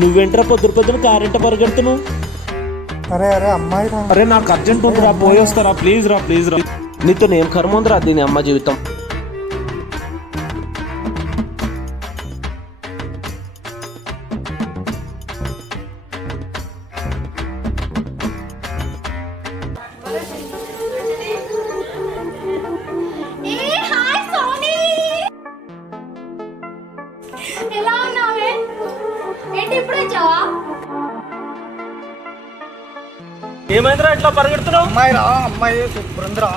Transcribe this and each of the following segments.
నువ్వేంట్రా పొద్దున కారెంట పరిగెడుతున్నావు? అరే అరే అమ్మాయి రా. అరే నాకు అర్జెంట్ ఉందిరా, పోయి వస్తారా ప్లీజ్ రా. నీతో ఏం కర్మ ఉందిరా దీని అమ్మ జీవితం. ఎలా ఉన్నావే? ఏంటి ఇప్పుడు వచ్చావా? ఏమైందిరా ఇట్లా పరిగెడుతున్నావు? అమ్మాయి రా, అమ్మాయి బృందరా.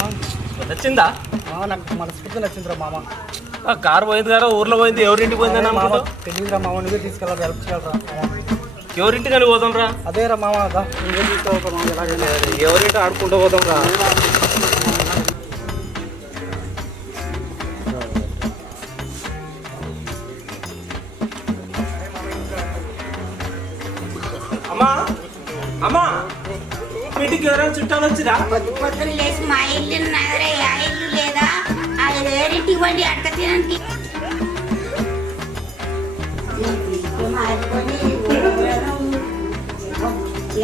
నచ్చిందా? నాకు మనస్ఫూర్తి నచ్చిందిరా మామ. ఆ కారు పోయింది కదా, ఊర్లో పోయింది, ఎవరింటికి పోయిందని అనుకుంటా. తెలియదురా మామ, నువ్వే తీసుకెళ్ళాలి, హెల్ప్ చేయరా. ఎవరింటికి అని పోదాం రా. అదేరా మామ, నువ్వే తీసుకోవాలి మామ, ఎలాగైనా ఎవరింటి ఆడుకుంటూ పోదాం రా. అమ్మా అమ్మా, మీటికి ఎవరైనా చుట్టాలు వచ్చిరా? పొద్దున్న లేచి మా ఇల్లు ఉన్నదిరే, ఆ ఇల్లు లేదా? అది వేరింటికి వండి అడక తినండి.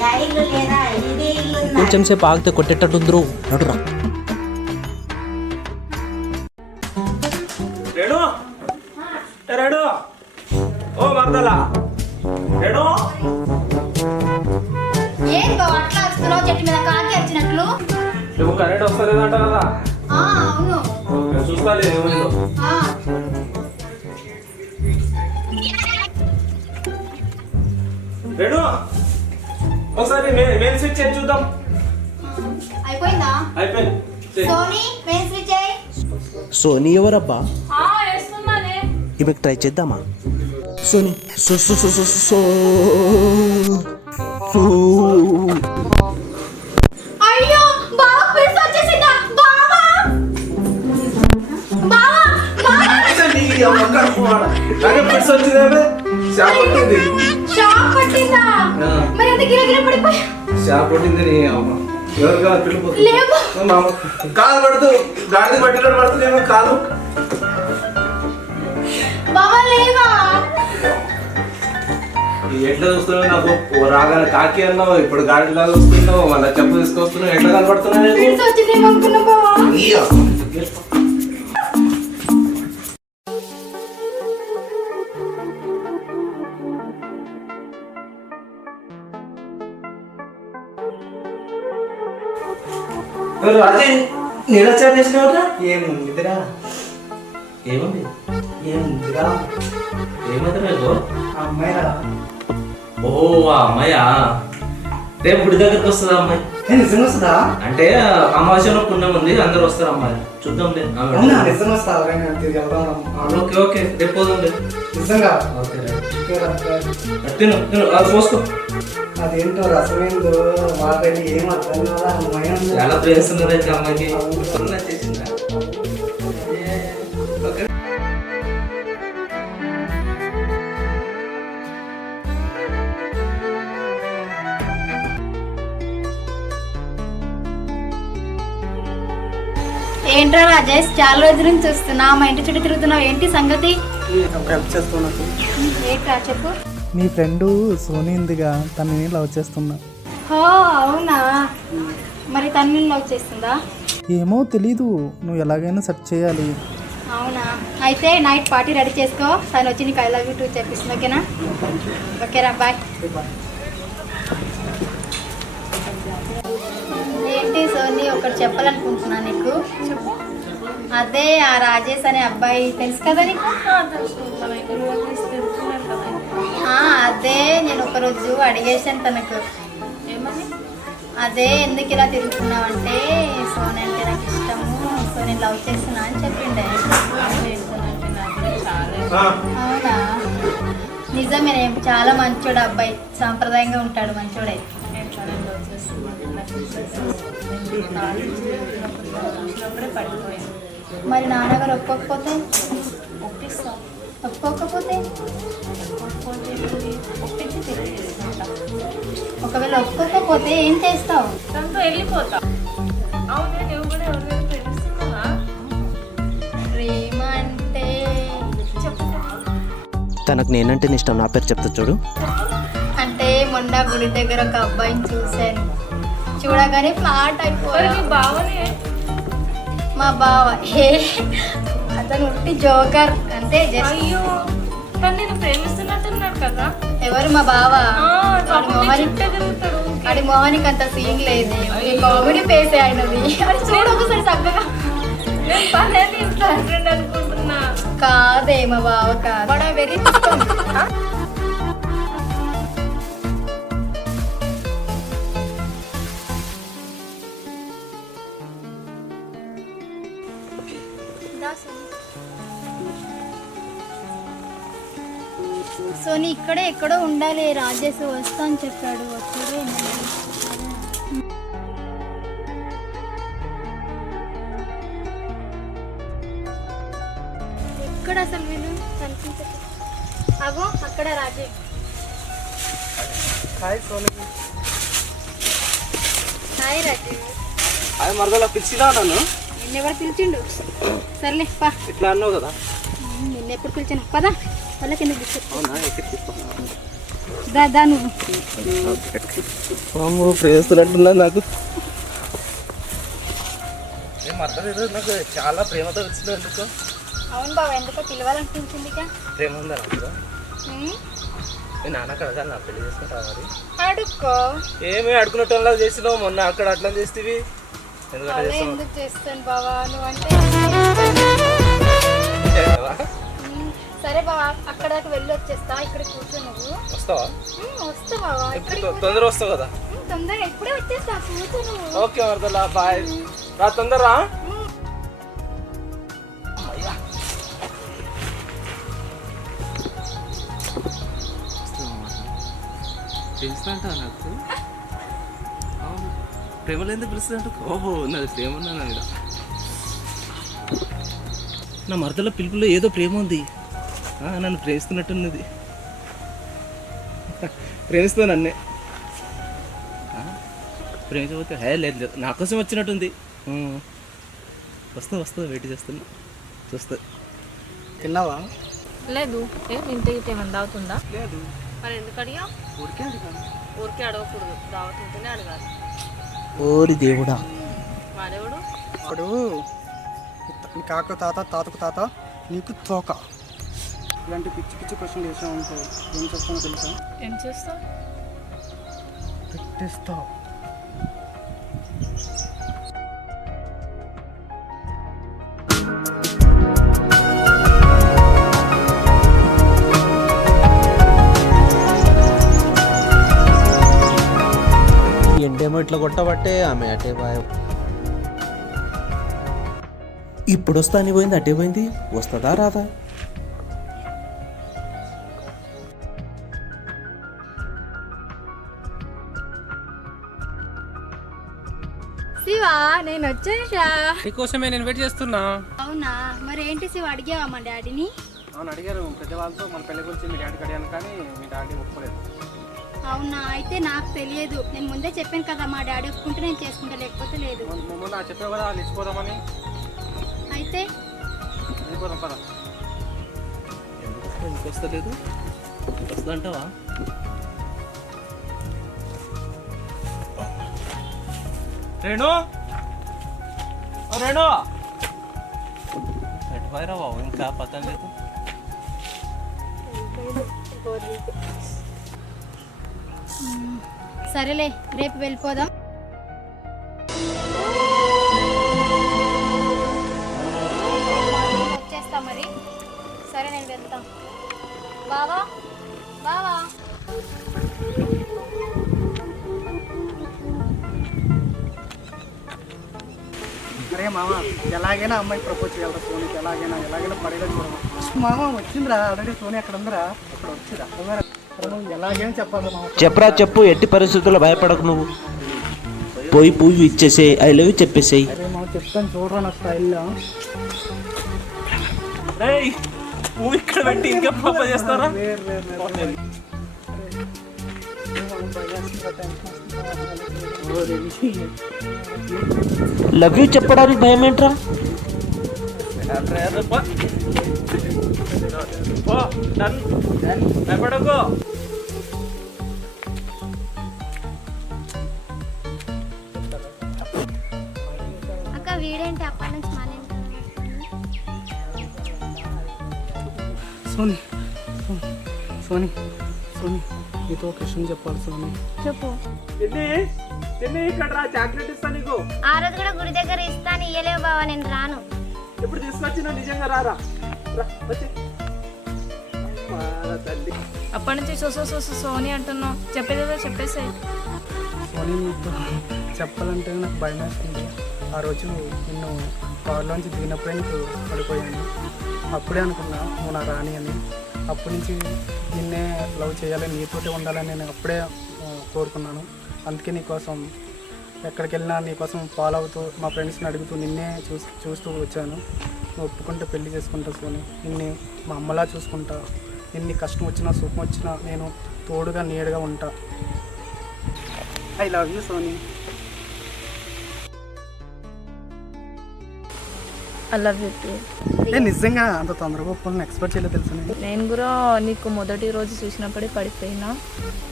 ఆ ఇల్లు లేదా? ఇదే ఇల్లు. కొంచెం సేపు ఆగితే కొట్టేటట్టుందరు. నడురా. రేణు రేణు, ఓ మరదలా రేణు. ఏంటో అట్లా వస్తున్నావు, చెట్టు మీద కాకి వచ్చినట్లు? నువ్వు కరెంట్ వస్తలేదంట కదా? అవును. చూస్తాలే ఏమైందో. రేణు ఒకసారి మెయిన్ స్విచ్ చేసి చూద్దాం. అయిపోయిందా? అయిపోయింది. సోనీ మెయిన్ స్విచ్ అయ్యి. సోనీ ఎవరబ్బా? వేస్తున్నానే. ఈమెకు ట్రై చేద్దామా? Soni so so so so so so. అయ్యో బావ పిలిచి వచ్చేసిందా? బావా బావా షాక్ పట్టిందా? మరి ఎంత గిరగిర పడిపోయా? లేవు. కాలు పడుతూ గాడి పట్టినట్టు పడుతుందేమో కాలు. బావా లేవా? ఎట్లా చూస్తున్నావు? నాకు రాగానే కాకి అన్నావు, ఇప్పుడు గాడిలాగా వస్తున్నావు, మళ్ళీ చెప్పు తీసుకొస్తున్నావు. ఎట్లా కనపడుతున్నావు? పిలిచి వచ్చిందేమో అనుకున్నా బావా. రాజే నీడచారు చేసినవరా? ఏముందిరా, ఏముంది? ఏముందిరా, ఏమైతే మీకు? అమ్మాయి రా. ఓ ఆ అమ్మాయా? రేపు గుడి దగ్గరికి వస్తుందా అమ్మాయి? నిజంగా వస్తుందా? అంటే అమావాస్యలో పుణ్యం ఉంది, అందరు వస్తారు అమ్మాయి. చూద్దాంలే. అవునా, నిజంగా వస్తా. ఓకే ఓకే, రేపు పోదాంలే. నిజంగా ఓకే తిను. తిను అది పోసుకో. అదేంటో రసమేందో వాళ్ళని ఏం అర్థం కదా. అమ్మాయి చాలా ప్రేమిస్తున్నారు అయితే అమ్మాయికి. నచ్చేసిందా? ఓకే. ఏంట్రా రాజేష్, చాలా రోజుల నుంచి చూస్తున్నా, మా ఇంటి చుట్టూ తిరుగుతున్నావు, ఏంటి సంగతి? హెల్ప్ చేస్తున్నా. ఏంట్రా చెప్పు. మీ ఫ్రెండ్ సోనీ ఉందిగా, తనని లవ్ చేస్తున్నా. హో అవునా, మరి తను లవ్ చేస్తుందా? ఏమో తెలీదు, నువ్వు ఎలాగైనా సెర్చ్ చేయాలి. అవునా, అయితే నైట్ పార్టీ రెడీ చేసుకో, తను వచ్చి నీకు ఐ లవ్ యూ టూ చెప్పిస్తుంది. ఓకేనా? ఓకేరా, బాయ్. ఏంటి సోనీ, ఒకటి చెప్పాలనుకుంటున్నా నీకు. చెప్పు. అదే ఆ రాజేష్ అనే అబ్బాయి తెలుసు కదా నీకు? అదే నేను ఒకరోజు అడిగేసాను తనకు. అదే ఎందుకు ఇలా తిరుగుతున్నావంటే, సోనీ అంటే నాకు ఇష్టము, సో నేను లవ్ చేస్తున్నా అని చెప్పిండే. అవునా, నిజమే, చాలా మంచోడు అబ్బాయి, సాంప్రదాయంగా ఉంటాడు, మంచోడే. మరి నాన్నగారు ఒప్పుకోకపోతే? ఒప్పుకోకపోతే ఒకవేళ ఒప్పుకోకపోతే ఏం చేస్తావు? వెళ్ళిపోతా. ప్రేమ అంటే తనకు నేనంటే ఇష్టం. నా పేరు చెప్తా చూడు. మొన్న గుడి దగ్గర ఒక అబ్బాయిని చూశాను. చూడగానే ఫ్లాట్ అయిపోయా. మా బావ అతను ఉట్టి జోకర్ అంటే జస్ట్. అయ్యో కానీ నేను ప్రేమిస్తున్నట్టున్నాడు కదా. ఎవరు? మా బావ. తిరుగుతాడు. అది మోహనికి అంత సీన్ లేదు. కామెడీ పేసే ఆయనది. అది చూడ ఒకసారి చక్కగా. నేను పనేది ఫ్రెండ్ అనుకుంటున్నా. కాదే మా బావ కాదు. వెరీ సోనీ ఇక్కడే ఎక్కడో ఉండాలి. రాజేష్ వస్తా అని చెప్పాడు. వచ్చాడే ఎక్కడ అసలు వీళ్ళు కనిపించదు. అగో అక్కడ రాజేష్. హాయ్ సోనీ. హాయ్ రాజేష్. అది మరదలా పిలిచినా నన్ను నిన్నెవరు పిలిచిండు? సర్లే పా. ఇట్లా అన్నావు కదా. నిన్నెప్పుడు పిలిచాను? పదా వాళ్ళ కింద కూర్చో. అవునా ఎక్కడికి దా నువ్వు. ప్రేమిస్తున్నట్టున్నా నాకు. మరదలేదు నాకు చాలా ప్రేమతో వచ్చింది. ఎందుకు? అవును బాబా, ఎందుకో పిలవాలనిపించింది. ప్రేమ ఉందా నాకు? నేను నాన్నకు అడగాలి, నా పెళ్లి చేసుకుంటావా మరి? అడుక్కో. ఏమి అడుగునట్టు చేసినావు మొన్న అక్కడ అట్లా చేస్తేవి. ఎందుకు చేస్తాను బావా, నువ్వంటే. సరే బావా, అక్కడ దాకా వెళ్ళి వచ్చేస్తా. ఇక్కడ కూర్చో నువ్వు. వస్తావా? వస్తా బావా. తొందర వస్తావు కదా? తొందరగా ఇప్పుడే వచ్చేస్తా. కూర్చో నువ్వు. ఓకే మరదలా, బాయ్. రా తొందర రా. తెలుస్తుంట నాకు. అవును, ప్రేమలో ఎందుకు పిలుస్తుందంట? ఓహో, నాది ప్రేమ ఉన్నా నా మీద. నా మరదల పిలుపులో ఏదో ప్రేమ ఉంది. నన్ను ప్రేమిస్తున్నట్టున్నది. ప్రేమిస్తా నన్నే. ప్రేమించకపోతే లేదు లేదు, నా కోసం వచ్చినట్టుంది. వస్తా వెయిట్ చేస్తున్నా. చూస్తా. తిన్నావా? లేదు. ఇంటికి ఏమన్నా దావుతుందా? లేదు. మరి ఎందుకు అడిగా? ఊరికే అడిగాను. ఊరికే అడగకూడదు, దావతుంటేనే అడగాలి. ఓరి దేవుడా. వాడెవడు? ఇప్పుడు నీ కాకు తాత, తాతకు తాత, నీకు తోక. ఇలాంటి పిచ్చి పిచ్చి క్వశ్చన్ చేసావు అనుకో, ఏం చేస్తానో తెలుసా? ఏం చేస్తావు? పెట్టేస్తావు. ఎండేమో ఇట్లా కొట్టబట్టే ఆమె అటే బాయ్. ఇప్పుడు వస్తా అని పోయింది, అటే పోయింది. వస్తుందా రాదా? శివా, నేను వచ్చేసా. నీకోసమే నేను వెయిట్ చేస్తున్నా. అవునా? మరి ఏంటి శివ, అడిగావా మా డాడీని? అవును అడిగారు పెద్దవాళ్ళతో మన పెళ్లి గురించి మీ డాడీకి అడిగాను, కానీ మీ డాడీ ఒప్పుకోలేదు. అవునా? అయితే నాకు తెలియదు. నేను ముందే చెప్పాను కదా, మా డాడీ ఒప్పుకుంటే నేను చేసుకుంటా, లేకపోతే లేదు. ముందు నాకు చెప్పావు కదా వాళ్ళు ఇచ్చిపోదామని. అయితే వెళ్ళిపోదాం పద. ఎందుకు వస్తలేదు? వస్తా అంటావా? రేణు, రేణు ఎటుపోయారా బాబు? ఇంకా పతం లేదు. సరేలే, రేపు వెళ్ళిపోదాం. వచ్చేస్తా మరి. సరే నేను వెళ్తాం. బావా బావా. అరే మామ, ఎలాగైనా అమ్మాయి ప్రపోజ్ చేయాలి సోనీకి. ఎలాగైనా పడేలా చూడమా. మామ వచ్చిందిరా ఆల్రెడీ. సోనీ అక్కడ ఉందిరా, అక్కడ వచ్చిరా. ఎలాగైనా చెప్పాలి మామ. చెప్పరా చెప్పు. ఎట్టి పరిస్థితుల్లో భయపడకు నువ్వు. పోయి పువ్వు ఇచ్చేసేయి, ఐ లవ్ యూ చెప్పేసేయి. అరే మామ చెప్తాను, చూడరా నా స్టైల్లో. పువ్వు ఇక్కడ పెట్టి ఇంకా ప్రపోజ్ చేస్తారా? లవ్ యూ చెప్పడానికి భయం ఏంట్రా? భయపడకు. సోని సోని సోని నీతో ఒక విషయం చెప్పాలి సోని. చెప్పు. ఇక్కడ చాక్లెట్ ఇస్తా నీకు. ఆ రోజు కూడా గుడి దగ్గర ఇస్తాను, ఇయ్యలేవు బావా, నేను రాను. ఎప్పుడు తీసుకొచ్చినా నిజంగా రారా. అప్పటి నుంచి సోని అంటున్నావు, చెప్పేదేదో చెప్పేసే. సోని నీకు చెప్పాలంటే నాకు భయం వేస్తుంది. ఆ రోజు నిన్ను కారులోంచి దిగినప్పుడే నీకు పడిపోయాను. అప్పుడే అనుకున్నా నువ్వు నా రాణి అని. అప్పటి నుంచి నిన్నే లవ్ చేయాలని, నీతోటే ఉండాలని నేను అప్పుడే కోరుకున్నాను. అందుకే నీకోసం ఎక్కడికి వెళ్ళినా నీకోసం ఫాలో అవుతూ మా ఫ్రెండ్స్ని అడుగుతూ నిన్నే చూస్తూ వచ్చాను. నువ్వు ఒప్పుకుంటే పెళ్లి చేసుకుంటా సోని. నిన్ను మా అమ్మలా చూసుకుంటా. ఎన్ని కష్టం వచ్చినా సుఖం వచ్చినా నేను తోడుగా నీడగా ఉంటా. I love you Soni. I love you too. నేను నిజంగా అంత తొందరగా ఒప్పుకోవాలని ఎక్స్పెక్ట్ చేయలేదు తెలుసు. నేను కూడా నీకు మొదటి రోజు చూసినప్పుడే పడిపోయినా.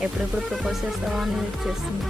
ఎప్పుడెప్పుడు ప్రపోజ్ చేస్తావా అని వెయిట్ చేస్తున్నా.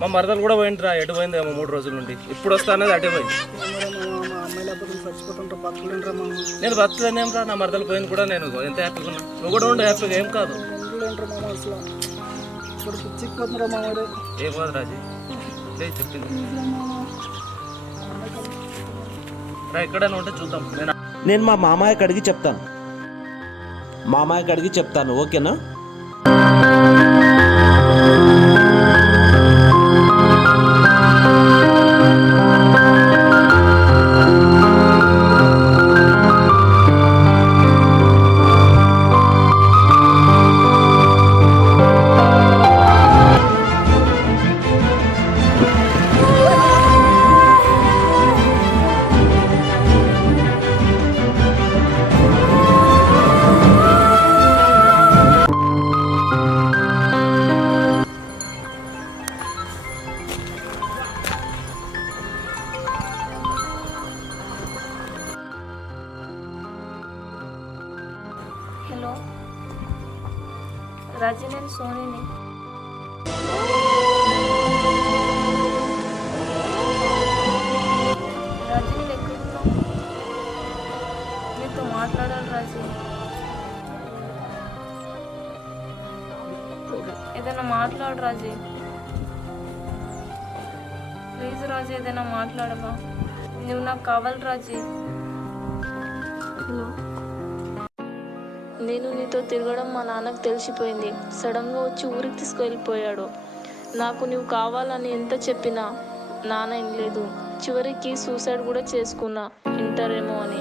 మా మరదలు కూడా పోయిందిరా. ఎటు పోయిందేమో 3 రోజుల నుండి. ఇప్పుడు వస్తా అనేది అటే పోయింది. నేను బతుకులేనేం రా. నా మరదలు పోయింది కూడా నేను ఎంత హ్యాపీగా ఉన్నా. నువ్వు కూడా ఉండే హ్యాపీగా. ఏం కాదు, ఏం కాదు రాజీ. లేదు చెప్పింది రా. ఎక్కడైనా ఉంటే చూద్దాం. నేను మా మామయ్యకి అడిగి చెప్తాను. మామయ్యకి అడిగి చెప్తాను, ఓకేనా? హలో రాజీ, నేను సోనీని. రాజీ, నేను ఎక్కడున్నావు? నీతో మాట్లాడాలి రాజీ. ఏదైనా మాట్లాడు రాజీ. ప్లీజ్ రాజీ, ఏదైనా మాట్లాడవా? నువ్వు నాకు కావాలి రాజీ. హలో, నేను నీతో తిరగడం మా నాన్నకు తెలిసిపోయింది. సడన్గా వచ్చి ఊరికి తీసుకువెళ్ళిపోయాడు. నాకు నువ్వు కావాలని ఎంత చెప్పినా నాన్న వినలేదు. చివరికి సూసైడ్ కూడా చేసుకున్నా, ఇంటారేమో అని.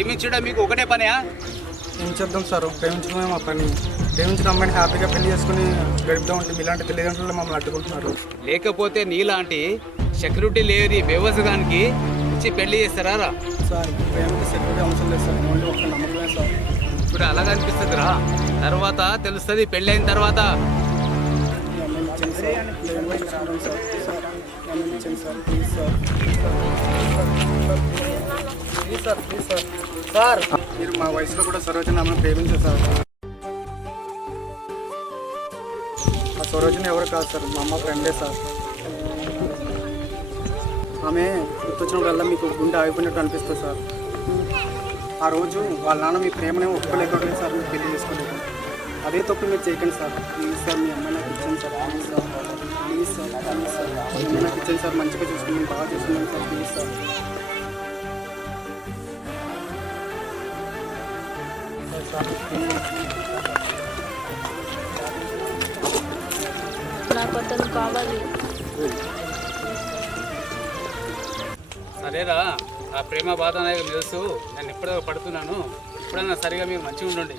ప్రేమించడం మీకు ఒకటే పనియా? ఏం చేద్దాం సార్, ప్రేమించడమే మా పని. ప్రేమించిన అమ్మాయిని హ్యాపీగా పెళ్లి చేసుకుని గడుపుతూ ఉంటే మీలాంటి తల్లిదండ్రులు మమ్మల్ని అడ్డుకుంటున్నారు. లేకపోతే నీలాంటి సెక్యూరిటీ లేని వ్యవసాయానికి ఇచ్చి పెళ్లి చేస్తారా రా? సార్ ప్రేమకి సెక్యూరిటీ అవసరం లేదు సార్, ఓన్లీ ఒక్క నమ్మకమే సార్. ఇప్పుడు అలాగ అనిపిస్తుందిరా, తర్వాత తెలుస్తుంది పెళ్ళి అయిన తర్వాత. సార్ మీరు మా వయసులో కూడా సరోజని ఆమెను ప్రేమించారు సార్. ఆ సరోజని ఎవరు కాదు సార్, మా అమ్మ ఫ్రెండే సార్. ఆమె గుర్తొచ్చినప్పుడల్లా మీకు గుండె ఆగిపోయినట్టు అనిపిస్తుంది సార్. ఆ రోజు వాళ్ళ నాన్న మీ ప్రేమనే ఒప్పుకోలేకపోయింది సార్, మీరు పెళ్లి చేసుకోలేదు. అదే తప్పు మీరు చేయకండి సార్. ప్లీజ్ సార్, మీ అమ్మాయి నాకు ఇచ్చాను sir. Please sir, please sir, please sir, మీ అమ్మాయి నాకు ఇచ్చాను సార్. మంచిగా చూసుకుని బాగా చూసుకున్నాను సార్. Please sir. నాకు అతను కావాలి. సరేరా, ఆ ప్రేమ బాధ అనేది తెలుసు. నేను ఇప్పుడే పడుతున్నాను. ఇప్పుడైనా సరిగా మీరు మంచిగా ఉండండి.